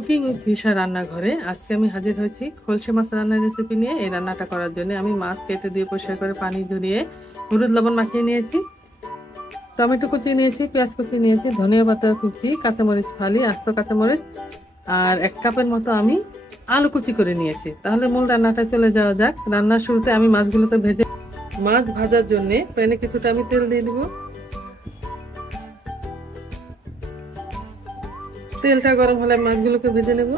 Cooking with visa রান্নাঘরে আজকে আমি হাজির হয়েছি খলসে মাছ রান্নার রেসিপি নিয়ে। এই রান্নাটা করার জন্য আমি মাছ কেটে দিয়ে পরিষ্কার করে পানি ঝরিয়ে হলুদ লবণ মাখিয়ে নিয়েছি, টমেটো কুচি নিয়েছি, পেঁয়াজ কুচি নিয়েছি, ধনিয়া পাতা কুচি, কাঁচামরিচ ফালি, আস্ত কাঁচামরিচ আর 1 কাপের মতো আমি আলু কুচি করে নিয়েছি। তাহলে মূল রান্নাটা চলে যাওয়া যাক। রান্নার শুরুতে আমি মাছগুলোকে ভেজে মাছ ভাজার জন্য প্যানে কিছুটা আমি তেল দিয়ে দেবো। তেলটা গরম হলে মাছগুলোকে ভেজে নেব।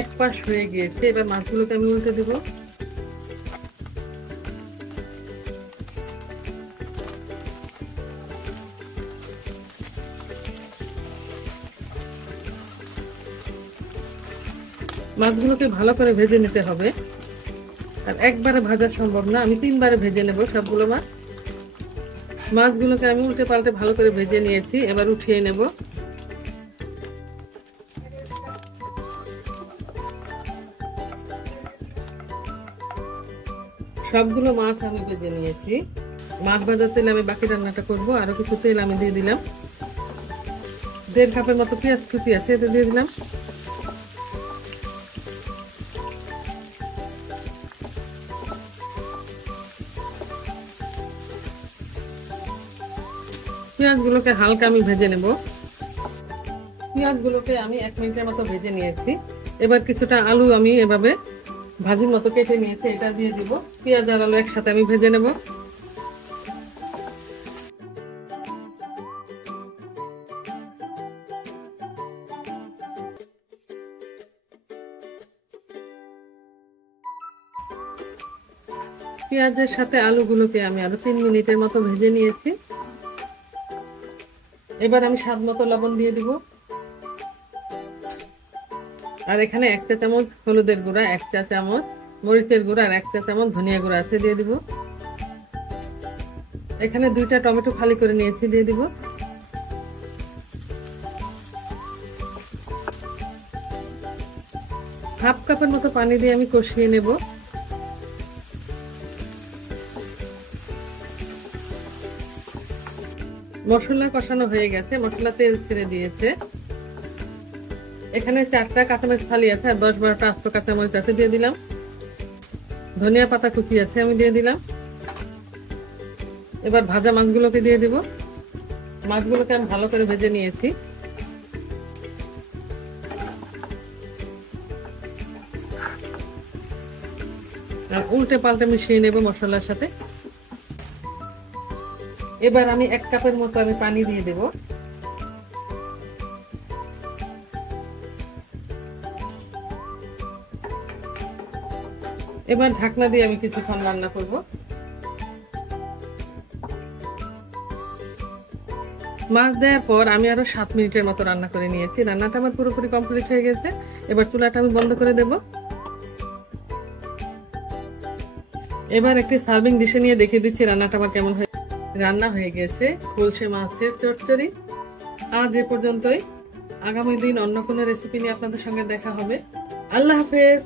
এক পাশ হয়ে গিয়েছে, এবার মাছগুলোকে আমি উল্টে দেব। মাছগুলোকে ভালো করে ভেজে নিতে হবে, আর একবারে ভাজা সম্ভব না, আমি 3 বারে ভেজে নেব সবগুলো মাছ। মাছগুলোকে আমি উল্টে পাল্টে ভালো করে ভেজে নিয়েছি, এবার উঠিয়ে নেব। সবগুলো মাছ আমি ভেজে নিয়েছি। মাছ ভাজার তেলে আমি বাকি রান্নাটা করব। আরো কিছু তেল আমি দিয়ে দিলাম। 1.5 কাপের মতো পেঁয়াজ কুচি আছে, এটা দিয়ে দিলাম। পেঁয়াজগুলোকে হালকা আমি ভেজে নেব। পেঁয়াজগুলোকে আমি 1 মিনিটের মতো ভেজে নিয়েছি। এবার কিছুটা আলু আমি এভাবে ভাজির মতো কেটে নিয়েছি, এটা দিয়ে দিব। পেঁয়াজ আর আলু একসাথে আমি ভেজে নেব। পেঁয়াজের সাথে আলুগুলোকে আমি আরো 3 মিনিটের মতো ভেজে নিয়েছি। এবার আমি স্বাদ মতো লবণ দিয়ে দিব। আর এখানে 1 চা চামচ হলুদের গুঁড়া, 1 চা চামচ মরিচের গুঁড়া আর 1 চা চামচ ধনিয়া গুঁড়া আছে, দিয়ে দিব। এখানে 2টা টমেটো ফালি করে নিয়েছি, দিয়ে দিব। হাফ কাপের মতো পানি দিয়ে আমি কষিয়ে নেব। মশলা কষানো হয়ে গেছে, মশলা তেল ছেড়ে দিয়েছে। এখানে 4টা কাঁচামরিচ ফালি আছে আর 10-12টা আস্ত কাঁচামরিচ আছে, দিয়ে দিলাম। ধনিয়া পাতা কুচি আছে, আমি দিয়ে দিলাম। এবার ভাজা মাছগুলোকে দিয়ে দিব। মাছগুলোকে আমি ভালো করে ভেজে নিয়েছি। আর উল্টে পাল্টে মিশিয়ে নেব মশলার সাথে। এবার আমি 1 কাপের মতো আমি পানি দিয়ে দেব। এবার ঢাকনা দিয়ে আমি কিছুক্ষণ রান্না করব। মাছ দেওয়ার পর আমি আরো 7 মিনিটের মতো রান্না করে নিয়েছি। রান্নাটা আমার পুরোপুরি কমপ্লিট হয়ে গেছে। এবার চুলাটা আমি বন্ধ করে দেব। এবার একটি সার্ভিং ডিশে নিয়ে দেখিয়ে দিচ্ছি রান্নাটা আমার কেমন হয়ে রান্না হয়ে গেছে। খলসে মাছের চচ্চড়ি। আজ এ পর্যন্তই। আগামী দিন অন্য কোনো রেসিপি নিয়ে আপনাদের সঙ্গে দেখা হবে। আল্লাহ হাফেজ।